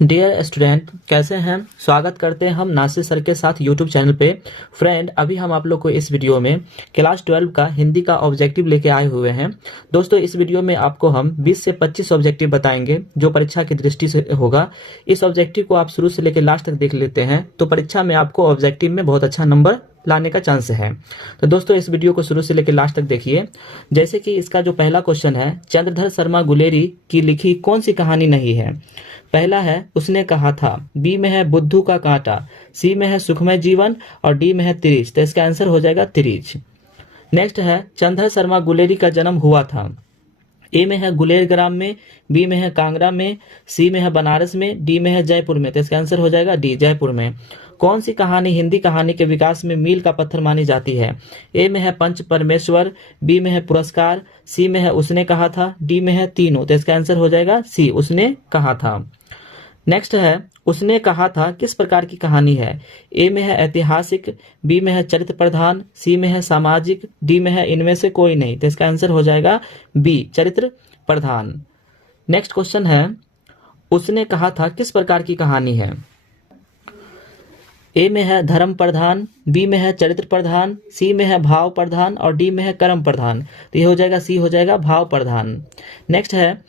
Dear student, कैसे हैं? स्वागत करते हैं हम नासिर सर के साथ यूट्यूब चैनल पे। फ्रेंड, अभी हम आप लोग को इस वीडियो में क्लास 12 का हिंदी का ऑब्जेक्टिव लेके आए हुए हैं। दोस्तों, इस वीडियो में आपको हम 20 से 25 ऑब्जेक्टिव बताएंगे जो परीक्षा की दृष्टि से होगा। इस ऑब्जेक्टिव को आप शुरू से लेकर लास्ट तक देख लेते हैं तो परीक्षा में आपको ऑब्जेक्टिव में बहुत अच्छा नंबर लाने का चांस है। तो दोस्तों, इस वीडियो को शुरू से लेकर लास्ट तक देखिए। जैसे कि इसका जो पहला क्वेश्चन है, चंद्रधर शर्मा गुलेरी की लिखी कौन सी कहानी नहीं है? पहला है उसने कहा था, बी में है बुद्धू का कांटा, सी में है सुखमय जीवन और डी में है तिरिच। तो इसका आंसर हो जाएगा तिरिच। नेक्स्ट है चंद्रधर शर्मा गुलेरी का जन्म हुआ था। ए में है गुलेर ग्राम में, बी में है कांगड़ा में, सी में है बनारस में, डी में है जयपुर में। तो इसका आंसर हो जाएगा डी, जयपुर में। कौन सी कहानी हिंदी कहानी के विकास में मील का पत्थर मानी जाती है? ए में है पंच परमेश्वर, बी में है पुरस्कार, सी में है उसने कहा था, डी में है तीनों। तो इसका आंसर हो जाएगा सी, उसने कहा था। नेक्स्ट है उसने कहा था किस प्रकार की कहानी है? ए में है ऐतिहासिक, बी में है चरित्र प्रधान, सी में है सामाजिक, डी में है इनमें से कोई नहीं। तो इसका आंसर हो जाएगा बी, चरित्र प्रधान। नेक्स्ट क्वेश्चन है उसने कहा था किस प्रकार की कहानी है? ए में है धर्म प्रधान, बी में है चरित्र प्रधान, सी में है भाव प्रधान और डी में है कर्म प्रधान। तो ये हो जाएगा सी, हो जाएगा भाव प्रधान। नेक्स्ट है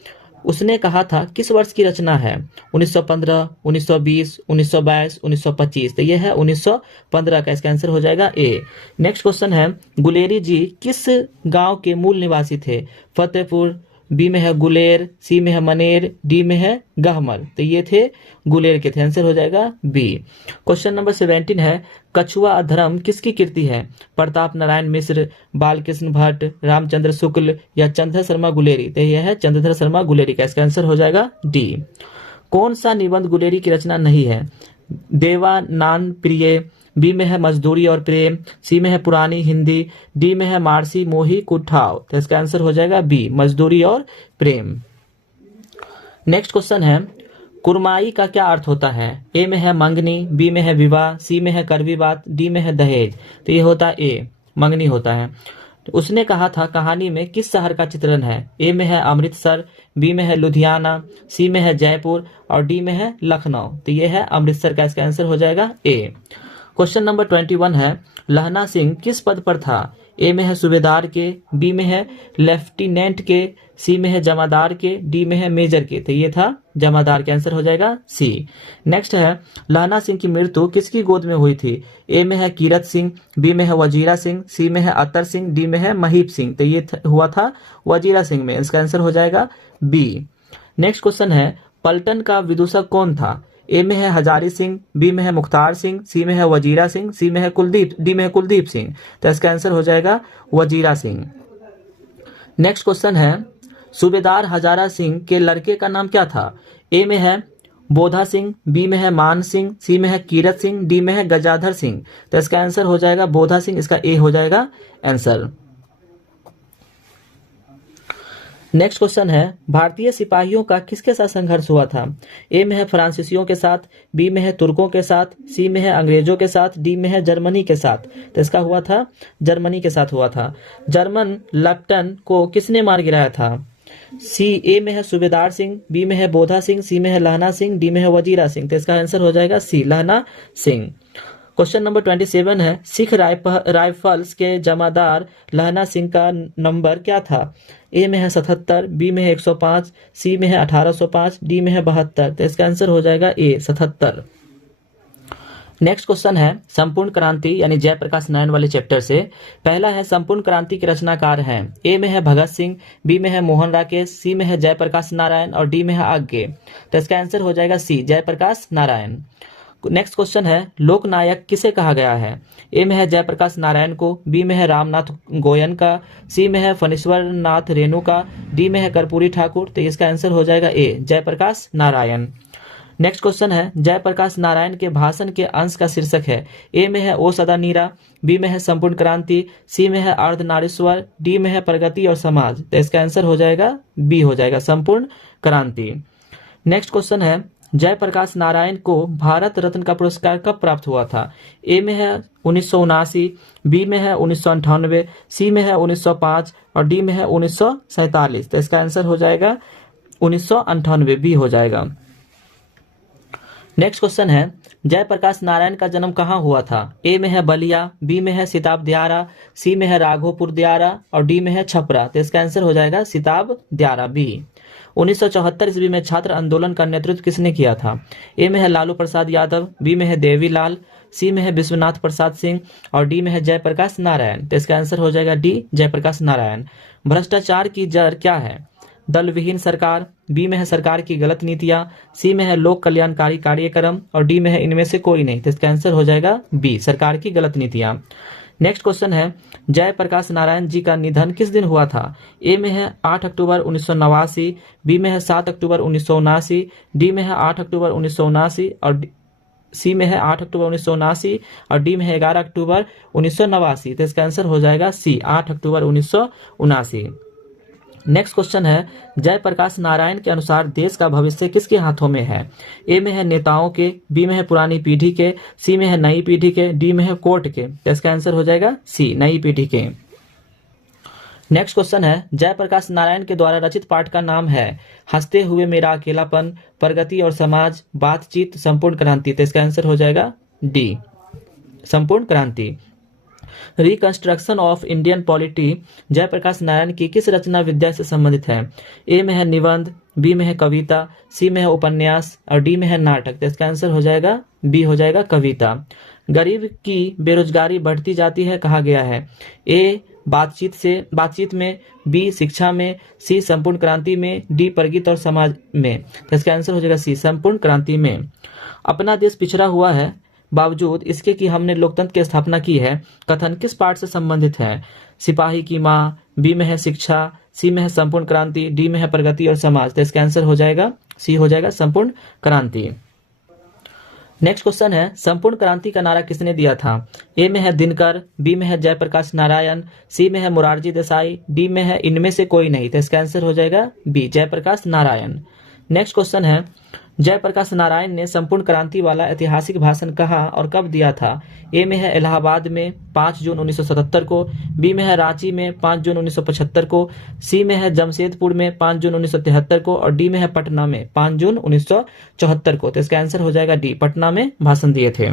उसने कहा था किस वर्ष की रचना है? 1915, 1920, 1922, 1925। तो ये है 1915 का, इसका आंसर हो जाएगा ए। नेक्स्ट क्वेश्चन है गुलेरी जी किस गांव के मूल निवासी थे? फतेहपुर, बी में है गुलेर, सी में है मनेर, डी में है गहमर। तो ये थे गुलेर के थे, आंसर हो जाएगा बी। क्वेश्चन नंबर 17 है कछुआ अधर्म किसकी कृति है? प्रताप नारायण मिश्र, बालकृष्ण भट्ट, रामचंद्र शुक्ल या चंद्रधर शर्मा गुलेरी। तो यह है चंद्रधर शर्मा गुलेरी का, इसका आंसर हो जाएगा डी। कौन सा निबंध गुलेरी की रचना नहीं है? देवानंद प्रिय, बी में है मजदूरी और प्रेम, सी में है पुरानी हिंदी, डी में है मारसी मोही कुठाव। तो इसका आंसर हो जाएगा बी, मजदूरी और प्रेम। नेक्स्ट क्वेश्चन है कुरमाई का क्या अर्थ होता है? ए में है मंगनी, बी में है विवाह, सी में है कड़वी बात, डी में है दहेज। तो ये होता है ए, मंगनी होता है। तो उसने कहा था कहानी में किस शहर का चित्रण है? ए में है अमृतसर, बी में है लुधियाना, सी में है जयपुर और डी में है लखनऊ। तो ये है अमृतसर का, इसका आंसर हो जाएगा ए। क्वेश्चन नंबर 21 है लहना सिंह किस पद पर था? ए में है सूबेदार के, बी में है लेफ्टिनेंट के, सी में है जमादार के, डी में है मेजर के। तो ये था जमादार के, आंसर हो जाएगा सी। नेक्स्ट है लहना सिंह की मृत्यु किसकी गोद में हुई थी? ए में है कीरत सिंह, बी में है वजीरा सिंह, सी में है अतर सिंह, डी में है महीप सिंह। तो ये हुआ था वजीरा सिंह में, इसका आंसर हो जाएगा बी। नेक्स्ट क्वेश्चन है पलटन का विदूषक कौन था? ए में है हजारी सिंह, बी में है मुख्तार सिंह, सी में है वजीरा सिंह, सी में है कुलदीप, डी में है कुलदीप सिंह। तो इसका आंसर हो जाएगा वजीरा सिंह। नेक्स्ट क्वेश्चन है सूबेदार हजारा सिंह के लड़के का नाम क्या था? ए में है बोधा सिंह, बी में है मान सिंह, सी में है कीरत सिंह, डी में है गजाधर सिंह। तो इसका आंसर हो जाएगा बोधा सिंह, इसका ए हो जाएगा आंसर। नेक्स्ट क्वेश्चन है भारतीय सिपाहियों का किसके साथ संघर्ष हुआ था? ए में है फ्रांसीसियों के साथ, बी में है तुर्कों के साथ, सी में है अंग्रेजों के साथ, डी में है जर्मनी के साथ। तो इसका हुआ था जर्मनी के साथ हुआ था। जर्मन लेफ्टिनेंट को किसने मार गिराया था? सी, ए में है सूबेदार सिंह, बी में है बोधा सिंह, सी में है लहना सिंह, डी में है वजीरा सिंह। तो इसका आंसर हो जाएगा सी, लहना सिंह। क्वेश्चन नंबर 27 है सिख राइफल्स के जमादार लहना सिंह का नंबर क्या था? ए में है 77, बी में है 105, सी में है 1805, डी में है 72। तो इसका आंसर हो जाएगा ए, 77। नेक्स्ट क्वेश्चन है संपूर्ण क्रांति यानी जयप्रकाश नारायण वाले चैप्टर से। पहला है संपूर्ण क्रांति के रचनाकार हैं। ए में है भगत सिंह, बी में है मोहन राकेश, सी में है जयप्रकाश नारायण और डी में है आज्ञे। तो इसका आंसर हो जाएगा सी, जयप्रकाश नारायण। नेक्स्ट क्वेश्चन है लोकनायक किसे कहा गया है? ए में है जयप्रकाश नारायण को, बी में है रामनाथ गोयन का, सी में है फणीश्वर नाथ रेणु का, डी में है कर्पूरी ठाकुर। तो इसका आंसर हो जाएगा ए, जयप्रकाश नारायण। नेक्स्ट क्वेश्चन है जयप्रकाश नारायण के भाषण के अंश का शीर्षक है। ए में है ओ सदा नीरा, बी में है संपूर्ण क्रांति, सी में है अर्धनारीश्वर, डी में है प्रगति और समाज। तो इसका आंसर हो जाएगा बी, हो जाएगा संपूर्ण क्रांति। नेक्स्ट क्वेश्चन है जयप्रकाश नारायण को भारत रत्न का पुरस्कार कब प्राप्त हुआ था? ए में है 1979, बी में है 1998, सी में है 1905 और डी में है 1947। तो इसका आंसर हो जाएगा 1998, बी हो जाएगा। नेक्स्ट क्वेश्चन है जयप्रकाश नारायण का जन्म कहाँ हुआ था? ए में है बलिया, बी में है सिताब दियारा, सी में है राघोपुर दियारा और डी में है छपरा। तो इसका आंसर हो जाएगा सिताब दियारा बी। 1974 ईस्वी में छात्र आंदोलन का नेतृत्व किसने किया था? ए में है लालू प्रसाद यादव, बी में है देवीलाल, सी में है विश्वनाथ प्रसाद सिंह और डी में है जयप्रकाश नारायण। तो इसका आंसर हो जाएगा डी जयप्रकाश नारायण। भ्रष्टाचार की जड़ क्या है? दल विहीन सरकार, बी में है सरकार की गलत नीतियां, सी में है लोक कल्याणकारी कार्यक्रम और डी में है इनमें से कोई नहीं। तो इसका आंसर हो जाएगा बी सरकार की गलत नीतियां। नेक्स्ट क्वेश्चन है जयप्रकाश नारायण जी का निधन किस दिन हुआ था? ए में है 8 अक्टूबर 1989, बी में है 7 अक्टूबर 1979, डी में है 8 अक्टूबर 1979 और सी में है 8 अक्टूबर 1979 और डी में है 11 अक्टूबर 1989। तो इसका आंसर हो जाएगा सी 8 अक्टूबर 1979। नेक्स्ट क्वेश्चन है जयप्रकाश नारायण के अनुसार देश का भविष्य किसके हाथों में है? ए में है नेताओं के, बी में है पुरानी पीढ़ी के, सी में है नई पीढ़ी के, डी में है कोर्ट के। तो इसका आंसर हो जाएगा सी नई पीढ़ी के। नेक्स्ट क्वेश्चन है जयप्रकाश नारायण के द्वारा रचित पाठ का नाम है हंसते हुए मेरा अकेलापन, प्रगति और समाज, बातचीत, संपूर्ण क्रांति। तो इसका आंसर हो जाएगा D Sampoorna Kranti. Reconstruction of Indian polity Jayaprakash Narayan की किस रचना विद्या से संबंधित है? ए में है निबंध, बी में है कविता, सी में है उपन्यास और डी में है नाटक। तो इसका आंसर हो जाएगा बी हो जाएगा कविता। गरीब की बेरोजगारी बढ़ती जाती है कहा गया है? ए बातचीत में, बी शिक्षा में, सी संपूर्ण क्रांति में, डी प्रगति और समाज में। तो इसका आंसर हो जाएगा सी संपूर्ण क्रांति में। अपना देश पिछड़ा हुआ है बावजूद इसके कि हमने लोकतंत्र की स्थापना की है कथन किस पाठ से संबंधित है? सिपाही की मां, बी में है शिक्षा, सी में है संपूर्ण क्रांति, डी में है प्रगति और समाज। तो इसका आंसर हो जाएगा सी हो जाएगा संपूर्ण क्रांति। नेक्स्ट क्वेश्चन है संपूर्ण क्रांति का नारा किसने दिया था? ए में है दिनकर, बी में है जयप्रकाश नारायण, सी में है मोरारजी देसाई, डी में है इनमें से कोई नहीं। तो इसका आंसर हो जाएगा B Jayaprakash Narayan. Next question है जयप्रकाश नारायण ने संपूर्ण क्रांति वाला ऐतिहासिक भाषण कहाँ और कब दिया था? ए में है इलाहाबाद में 5 जून 1977 को, बी में है रांची में 5 जून 1975 को, सी में है जमशेदपुर में 5 जून 1973 को और डी में है पटना में 5 जून 1974 को। तो इसका आंसर हो जाएगा डी पटना में भाषण दिए थे।